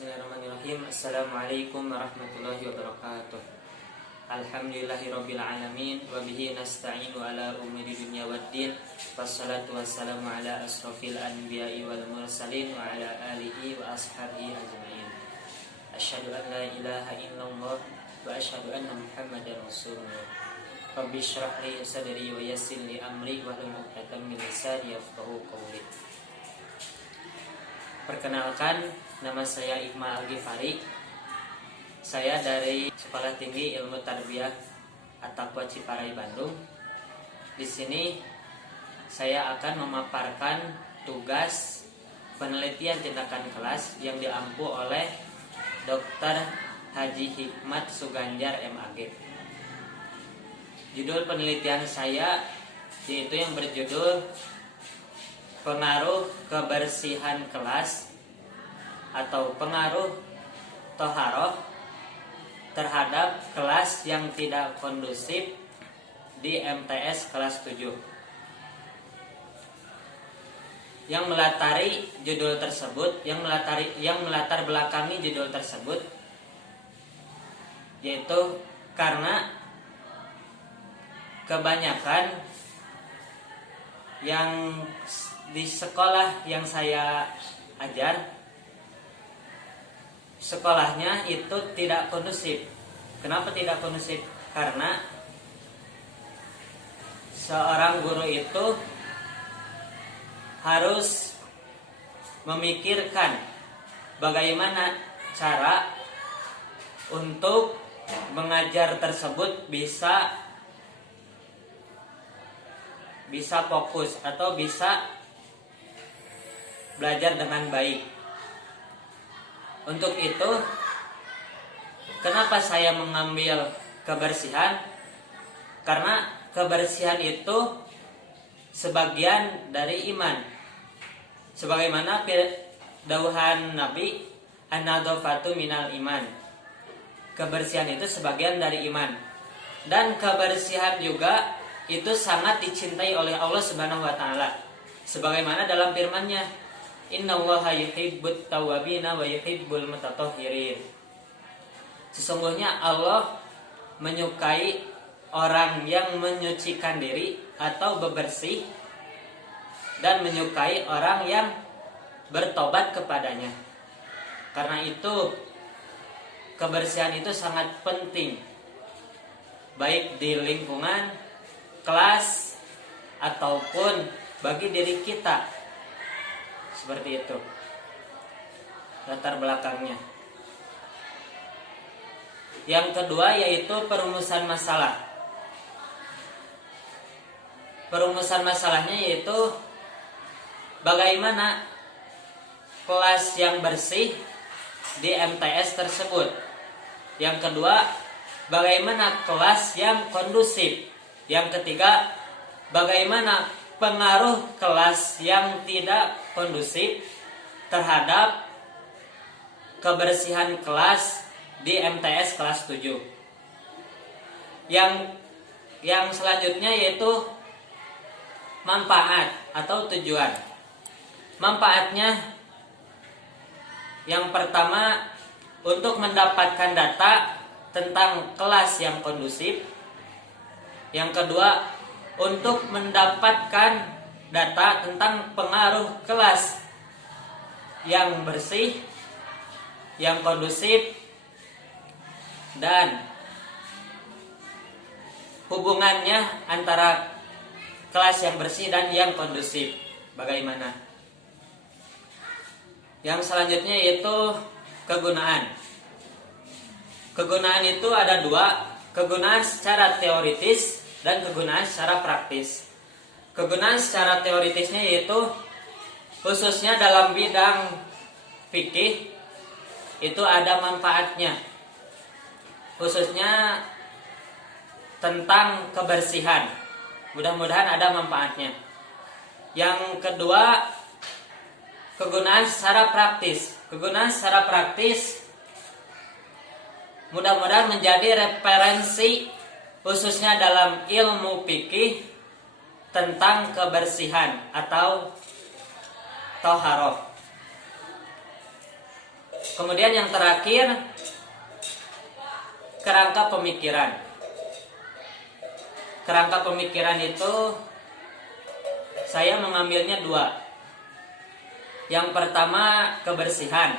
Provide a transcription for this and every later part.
Bismillahirrahmanirrahim. Assalamualaikum warahmatullahi wabarakatuh. Alhamdulillahirabbil alamin wa bihi nasta'inu ala umuri dunya waddin. Wassalatu wassalamu ala asrofil anbiya'i wal mursalin wa ala alihi wa ashabihi ajma'in. Asyhadu an la ilaha illallah wa asyhadu anna Muhammadar rasulullah. Rabbi shrah li sadri wa yassir li amri wa hlul 'uqdatam min lisani yafqahu qawli. Perkenalkan, nama saya Iqmal Al-Ghifari. Saya dari Sekolah Tinggi Ilmu Tarbiyah At-Taqwa Ciparai, Bandung. Di sini saya akan memaparkan tugas penelitian tindakan kelas yang diampu oleh Dr. Haji Hikmat Suganjar MAG. Judul penelitian saya yaitu yang berjudul pengaruh kebersihan kelas atau pengaruh toharoh terhadap kelas yang tidak kondusif di MTS kelas 7. Yang melatari judul tersebut, yang melatar belakangi judul tersebut yaitu karena kebanyakan yang di sekolah yang saya ajar, sekolahnya itu tidak kondusif. Kenapa tidak kondusif? Karena seorang guru itu harus memikirkan bagaimana cara untuk mengajar tersebut bisa fokus atau bisa belajar dengan baik. Untuk itu, kenapa saya mengambil kebersihan? Karena kebersihan itu sebagian dari iman. Sebagaimana dawuhan Nabi, an-nadhafatu minal iman. Kebersihan itu sebagian dari iman. Dan kebersihan juga itu sangat dicintai oleh Allah Subhanahu wa taala. Sebagaimana dalam firman-Nya, innallaha yuhibbut tawwabina wa yuhibbul mutatahhirin. Sesungguhnya Allah menyukai orang yang menyucikan diri atau bebersih dan menyukai orang yang bertobat kepadanya. Karena itu kebersihan itu sangat penting baik di lingkungan kelas ataupun bagi diri kita. Seperti itu latar belakangnya. Yang kedua yaitu perumusan masalah. Perumusan masalahnya yaitu bagaimana kelas yang bersih di MTS tersebut. Yang kedua, bagaimana kelas yang kondusif. Yang ketiga, bagaimana pengaruh kelas yang tidak kondusif terhadap kebersihan kelas di MTS kelas 7. Yang selanjutnya yaitu manfaat atau tujuan. Manfaatnya yang pertama untuk mendapatkan data tentang kelas yang kondusif. Yang kedua, untuk mendapatkan data tentang pengaruh kelas yang bersih, yang kondusif, dan hubungannya antara kelas yang bersih dan yang kondusif bagaimana. Yang selanjutnya yaitu kegunaan. Kegunaan itu ada dua, kegunaan secara teoritis dan kegunaan secara praktis. Kegunaan secara teoritisnya yaitu khususnya dalam bidang fikih itu ada manfaatnya, khususnya tentang kebersihan. Mudah-mudahan ada manfaatnya. Yang kedua, kegunaan secara praktis. Kegunaan secara praktis mudah-mudahan menjadi referensi khususnya dalam ilmu fikih tentang kebersihan atau toharoh. Kemudian yang terakhir, kerangka pemikiran. Kerangka pemikiran itu saya mengambilnya dua. Yang pertama, kebersihan.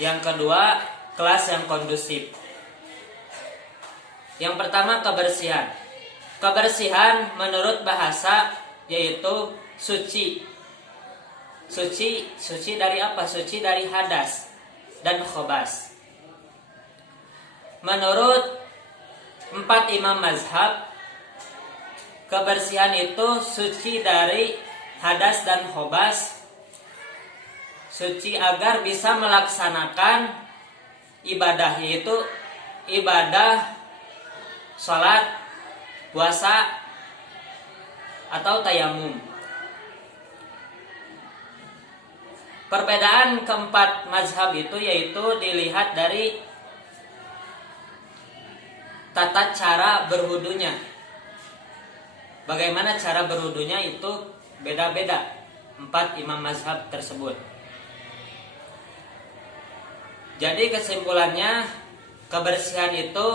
Yang kedua, kelas yang kondusif. Yang pertama, kebersihan. Kebersihan menurut bahasa yaitu suci. Suci dari apa? Suci dari hadas dan khobas. Menurut 4 imam mazhab, kebersihan itu suci dari hadas dan khobas, suci agar bisa melaksanakan ibadah, yaitu ibadah sholat, puasa, atau tayamum. Perbedaan keempat mazhab itu yaitu dilihat dari tata cara berwudunya. Bagaimana cara berwudunya itu beda-beda 4 imam mazhab tersebut. Jadi kesimpulannya, kebersihan itu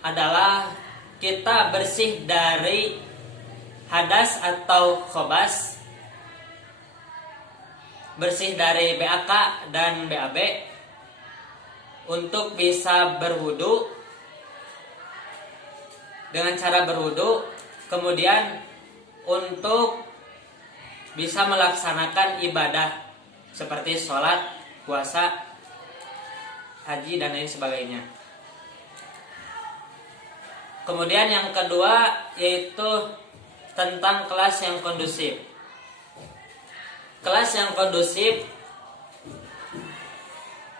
adalah kita bersih dari hadas atau khobas, bersih dari BAK dan BAB untuk bisa berwudu. Dengan cara berwudu, kemudian untuk bisa melaksanakan ibadah seperti sholat, puasa, haji, dan lain sebagainya. Kemudian yang kedua yaitu tentang kelas yang kondusif. Kelas yang kondusif,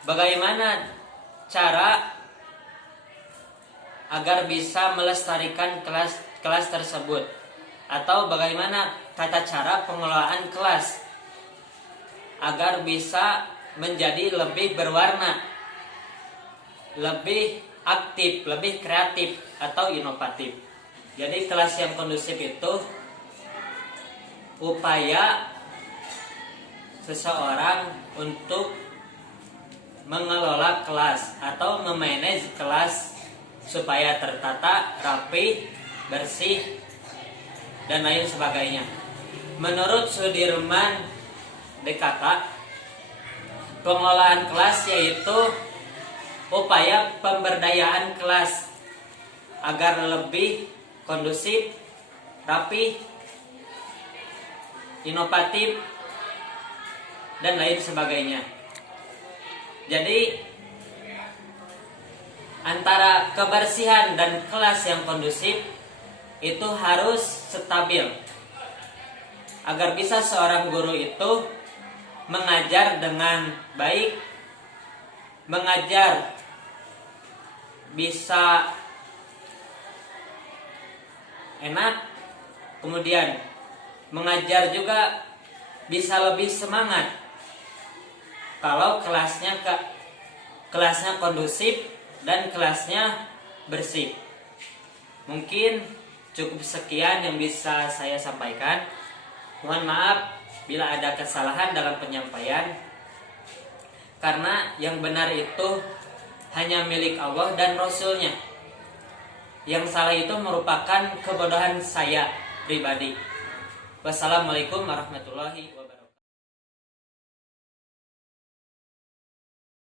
bagaimana cara agar bisa melestarikan kelas tersebut, atau bagaimana tata cara pengelolaan kelas agar bisa menjadi lebih berwarna, lebih aktif, lebih kreatif atau inovatif. Jadi kelas yang kondusif itu upaya seseorang untuk mengelola kelas atau memanage kelas supaya tertata, rapi, bersih, dan lain sebagainya. Menurut Sudirman DKK, pengelolaan kelas yaitu upaya pemberdayaan kelas agar lebih kondusif, rapi, inovatif, dan lain sebagainya. Jadi antara kebersihan dan kelas yang kondusif itu harus stabil agar bisa seorang guru itu mengajar dengan baik, mengajar bisa enak, kemudian mengajar juga bisa lebih semangat kalau kelasnya kondusif dan kelasnya bersih. Mungkin cukup sekian yang bisa saya sampaikan. Mohon maaf bila ada kesalahan dalam penyampaian, karena yang benar itu hanya milik Allah dan Rasul-Nya. Yang salah itu merupakan kebodohan saya pribadi. Wassalamualaikum warahmatullahi wabarakatuh.